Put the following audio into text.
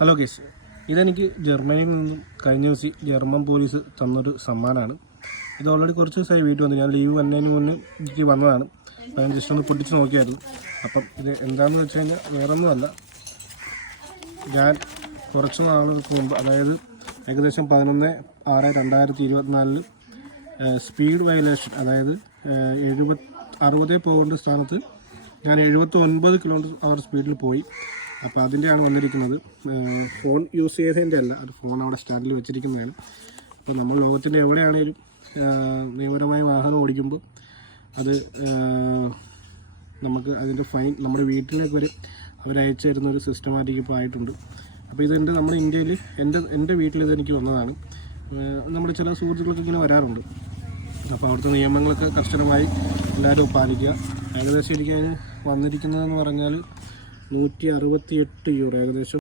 Hello case, ഇതെനിക്ക് ജർമ്മനിയിൽ നിന്നും കഴിഞ്ഞ ദിവസം ജർമ്മൻ പോലീസ് തന്നൊരു സമ്മാനമാണ്. ഇത് ഓൾറെഡി കുറച്ച് ദിവസമായി വീട്ടിൽ വന്നു. ഞാൻ ലീവ് വന്നതിന് മുന്നേ എനിക്ക് വന്നതാണ്. അപ്പോൾ ഞാൻ ജസ്റ്റ് ഒന്ന് പൊട്ടിച്ച് നോക്കിയായിരുന്നു. അപ്പം ഇത് എന്താണെന്ന് വെച്ച് കഴിഞ്ഞാൽ വേറൊന്നുമല്ല, ഞാൻ കുറച്ച് നാളുകൾക്ക് മുമ്പ്, അതായത് ഏകദേശം 11/6/2024 സ്പീഡ് വയലേഷൻ, അതായത് 60 പോകേണ്ട സ്ഥാനത്ത് ഞാൻ 79 km/h സ്പീഡിൽ പോയി. അപ്പോൾ അതിൻ്റെയാണ് വന്നിരിക്കുന്നത്. ഫോൺ യൂസ് ചെയ്തതിൻ്റെ അല്ല, ഒരു ഫോൺ അവിടെ സ്റ്റാൻഡിൽ വെച്ചിരിക്കുന്നതാണ്. അപ്പോൾ നമ്മൾ ലോകത്തിൻ്റെ എവിടെയാണെങ്കിലും നിയമപരമായ വാഹനം ഓടിക്കുമ്പോൾ അത് നമുക്ക് അതിൻ്റെ ഫൈൻ നമ്മുടെ വീട്ടിലേക്ക് വരെ അവരയച്ചു തരുന്ന ഒരു സിസ്റ്റമാറ്റിക് ഇപ്പോൾ ആയിട്ടുണ്ട്. അപ്പോൾ ഇതെൻ്റെ നമ്മുടെ ഇന്ത്യയിൽ എൻ്റെ വീട്ടിൽ ഇതെനിക്ക് വന്നതാണ്. നമ്മുടെ ചില സുഹൃത്തുക്കൾക്ക് ഇങ്ങനെ വരാറുണ്ട്. അപ്പോൾ അവിടുത്തെ നിയമങ്ങളൊക്കെ കർശനമായി എല്ലാവരും പാലിക്കുക. ഏകദേശം എനിക്ക് വന്നിരിക്കുന്നതെന്ന് പറഞ്ഞാൽ €168, ഏകദേശം